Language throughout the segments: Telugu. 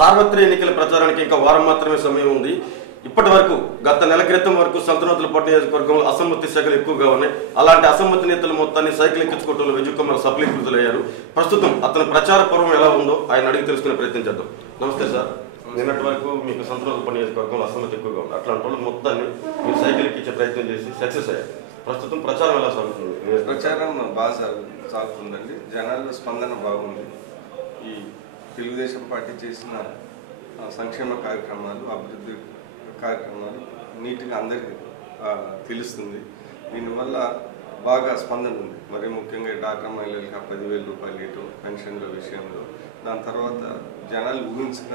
సార్వత్రిక ఎన్నికల ప్రచారానికి ఇంకా వారం మాత్రమే సమయం ఉంది. ఇప్పటి వరకు గత నెల క్రితం వరకు సంతనూతలపాటు నియోజకవర్గంలో అసమ్మతి శాఖలు ఎక్కువగా ఉన్నాయి. అలాంటి అసమ్మతి నేతలు మొత్తాన్ని సైకిల్ ఎక్కించుకోవడంలో విజయ్ కుమార్ సఫలీకృతులయ్యారు. ప్రస్తుతం అతని ప్రచార పర్వం ఎలా ఉందో ఆయన అడిగి తెలుసుకునే ప్రయత్నం చేద్దాం. నమస్తే సార్. నిన్నటి వరకు మీకు సంతనూతలపాటు నియోజకవర్గంలో అసమ్మతి ఎక్కువగా ఉంది. అట్లాంటి వాళ్ళు మొత్తాన్ని మీరు సైకిల్ ఎక్కించే ప్రయత్నం చేసి సక్సెస్ అయ్యారు. ప్రస్తుతం ప్రచారం ఎలా సాగుతుంది? ప్రచారం బాగా సాగుతుందండి. జనాల్లో స్పందన బాగుంది. ఈ తెలుగుదేశం పార్టీ చేసిన సంక్షేమ కార్యక్రమాలు, అభివృద్ధి కార్యక్రమాలు నీట్గా అందరికీ తెలుస్తుంది. దీనివల్ల బాగా స్పందన ఉంది. మరి ముఖ్యంగా డాక్రా మహిళలకు 10,000 రూపాయలు ఇవ్వటం పెన్షన్ల విషయంలో, దాని తర్వాత జనాలు ఊహించిన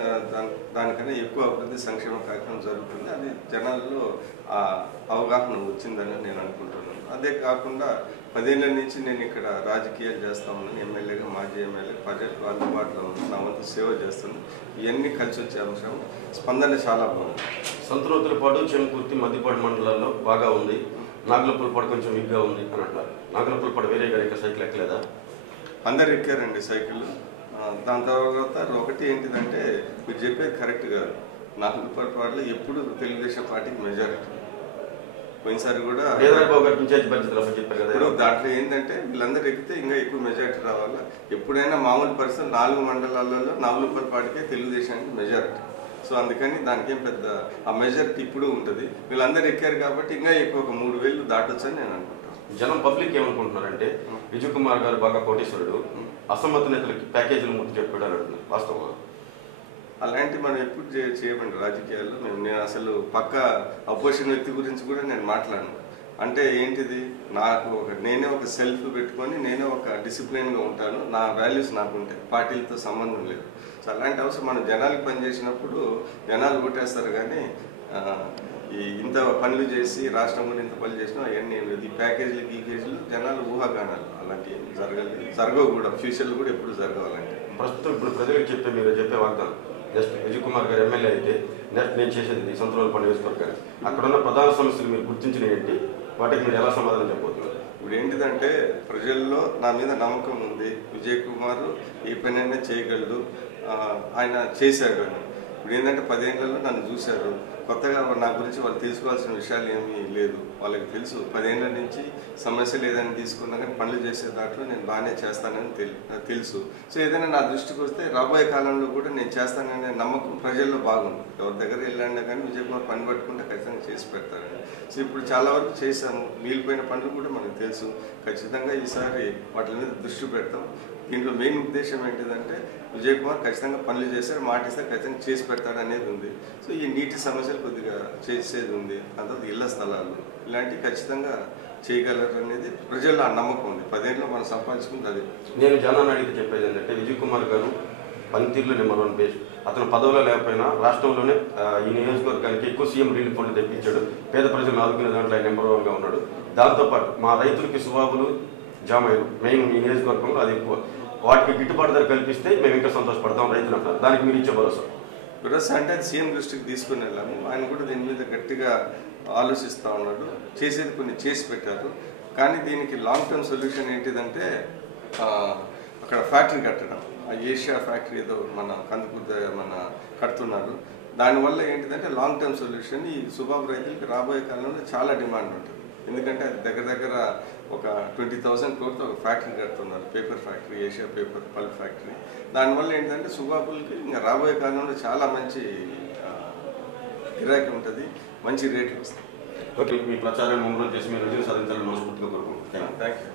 దానికన్నా ఎక్కువ అభివృద్ధి సంక్షేమ కార్యక్రమం జరుగుతుంది. అది జనాల్లో అవగాహన వచ్చిందని నేను అనుకుంటున్నాను. అదే కాకుండా 10 ఏళ్ల నుంచి నేను ఇక్కడ రాజకీయాలు చేస్తా ఉన్నాను. ఎమ్మెల్యేగా, మాజీ ఎమ్మెల్యే, ప్రజలకు అందుబాటులో ఉన్నాను, నా వంతు సేవ చేస్తున్నాను. ఇవన్నీ కలిసి వచ్చే అంశం. స్పందన చాలా బాగుంది. సంతనూతలపాటు, చెంకుర్తి, మద్దిపాడు మండలాల్లో బాగా ఉంది. నాగులపల్లిపాడు కొంచెం వీక్గా ఉంది అని అంటున్నారు. నాగులపల్లిపాడు వేరే గారి సైకిల్ ఎక్కలేదా? అందరు ఎక్కారండి సైకిల్. దాని తర్వాత ఒకటి ఏంటిదంటే, మీరు చెప్పేది కరెక్ట్ కాదు. నాగులపల్లిపాడులో ఎప్పుడు తెలుగుదేశం పార్టీకి మెజారిటీ. పోయినసారి కూడా దాంట్లో ఏంటంటే వీళ్ళందరూ ఎక్కితే ఇంకా ఎక్కువ మెజారిటీ రావాలా. ఎప్పుడైనా మామూలు పరిస్థితులు 4 మండలాలలో నాగులపల్లిపాటికే తెలుగుదేశానికి మెజారిటీ. సో అందుకని దానికేం పెద్ద ఆ మెజారిటీ ఇప్పుడు ఉంటుంది. వీళ్ళందరూ ఎక్కారు కాబట్టి ఇంకా ఎక్కువ ఒక 3,000 దాటొచ్చని నేను అనుకుంటాను. జనం పబ్లిక్ ఏమనుకుంటున్నారంటే, విజయ్ కుమార్ గారు బాగా కోటీశ్వరుడు, అసమ్మతి నేతలకి ప్యాకేజీలు ముందు చెప్పాడు అని అంటున్నారు. వాస్తవం అలాంటి మనం ఎప్పుడు చేయమండి రాజకీయాల్లో. నేను అసలు పక్క అపోజిషన్ వ్యక్తి గురించి కూడా నేను మాట్లాడను. అంటే ఏంటిది, నేనే ఒక సెల్ఫ్ పెట్టుకొని నేనే ఒక డిసిప్లిన్గా ఉంటాను. నా వాల్యూస్ నాకు ఉంటాయి, పార్టీలతో సంబంధం లేదు. సో అలాంటి అవసరం మనం జనాలకు పనిచేసినప్పుడు జనాలు ఓటేస్తారు. కానీ ఇంత పనులు చేసి రాష్ట్రం కూడా ఇంత పనులు చేసినా అవన్నీ ఏం లేదు. ఈ ప్యాకేజీలు గీకేజీలు జనాలు ఊహాగానాలు, అలాంటివి జరగవు కూడా. ఫ్యూచర్లో కూడా ఎప్పుడు జరగాలంటే. ప్రస్తుతం ఇప్పుడు ప్రజలకు మీరు చెప్పే వాగ్దానం, నెక్స్ట్ విజయ్ కుమార్ గారు ఎమ్మెల్యే అయితే నెక్స్ట్ నేను చేసేది సంతనూతలపాటు నియోజకవర్గాన్ని, అక్కడ ఉన్న ప్రధాన సమస్యలు మీరు గుర్తించిన ఏంటి, వాటికి మీరు ఎలా సమాధానం చెప్పబోతున్నారు? ఇప్పుడు ఏంటిదంటే, ప్రజల్లో నా మీద నమ్మకం ఉంది. విజయ్ కుమార్ ఏ పనైనా చేయగలడు, ఆయన చేశాడు అని. ఇప్పుడు ఏంటంటే 10 ఏళ్లలో నన్ను చూశారు. కొత్తగా నా గురించి వాళ్ళు తెలుసుకోవాల్సిన విషయాలు ఏమీ లేదు. వాళ్ళకి తెలుసు 10 ఏళ్ల నుంచి సమస్య లేదని తీసుకున్నా కానీ పనులు చేసే దాంట్లో నేను బాగానే చేస్తానని తెలుసు. సో ఏదైనా నా దృష్టికి వస్తే రాబోయే కాలంలో కూడా నేను చేస్తాననే నమ్మకం ప్రజల్లో బాగుంది. ఎవరి దగ్గర వెళ్ళండి కానీ విజయ్ కుమార్ పని పట్టుకుంటే ఖచ్చితంగా చేసి పెడతారని. సో ఇప్పుడు చాలా వరకు చేశాము. మిగిలిపోయిన పనులు కూడా మనకు తెలుసు. ఖచ్చితంగా ఈసారి వాటి మీద దృష్టి పెడతాం. దీంట్లో మెయిన్ ఉద్దేశం ఏంటిదంటే, విజయ్ కుమార్ ఖచ్చితంగా పనులు చేశారు, మాటిస్తే ఖచ్చితంగా చేసి పెడతాడు అనేది ఉంది. సో ఈ నీటి సమస్యలు కొద్దిగా చేసేది ఉంది. అంత ఇళ్ల స్థలాలు ఇలాంటివి ఖచ్చితంగా చేయగలరు అనేది ప్రజల్లో ఆ నమ్మకం ఉంది. 10 ఏళ్ళలో మనం సంపాదించుకుంది అదే. నేను జనాన్ని అడిగితే చెప్పేది ఏంటంటే, విజయ్ కుమార్ గారు పనితీరులో నెంబర్ 1 బేస్. అతను పదవిలో లేకపోయినా రాష్ట్రంలోనే ఈ నియోజకవర్గానికి ఎక్కువ సీఎం రిలీఫ్ ఫండ్ తెప్పించాడు. పేద ప్రజలు ఆదుకునే దాంట్లో ఆయన నెంబర్ 1గా ఉన్నాడు. దాంతోపాటు మా రైతులకి సుబాబులు, జామాయిలు మెయిన్ ఈ నియోజకవర్గంలో అది ఎక్కువ. వాటికి గిట్టుబాటు ధర కల్పిస్తే మేము ఇంకా సంతోషపడతాం రైతులు అంటారు. దానికి మీరు ఇచ్చే భరోసా అంటే అది సీఎం దృష్టికి తీసుకుని వెళ్ళాము. ఆయన కూడా దీని మీద గట్టిగా ఆలోచిస్తూ ఉన్నాడు. చేసేది కొన్ని చేసి పెట్టారు. కానీ దీనికి లాంగ్ టర్మ్ సొల్యూషన్ ఏంటిదంటే, అక్కడ ఫ్యాక్టరీ కట్టడం. ఆ ఏషియా ఫ్యాక్టరీ ఏదో మన కందుకూరు కడుతున్నారు. దానివల్ల ఏంటిదంటే లాంగ్ టర్మ్ సొల్యూషన్. ఈ సుబాబు రైతులకి రాబోయే కాలంలో చాలా డిమాండ్ ఉంటుంది. ఎందుకంటే అది దగ్గర ఒక 20,000 crores ఒక ఫ్యాక్టరీ కడుతున్నారు, paper factory, Asia paper pulp factory. దానివల్ల ఏంటంటే సుబాబులకి ఇంకా రాబోయే కాలంలో చాలా మంచి గిరాకీ ఉంటుంది, మంచి రేట్లు వస్తాయి. ఓకే, మీ ప్రచారం మమ్మల్ని చేసి మీరు విజయం సాధించాలని మనస్ఫూర్తిగా కోరుకుంటున్నాను. Thank you.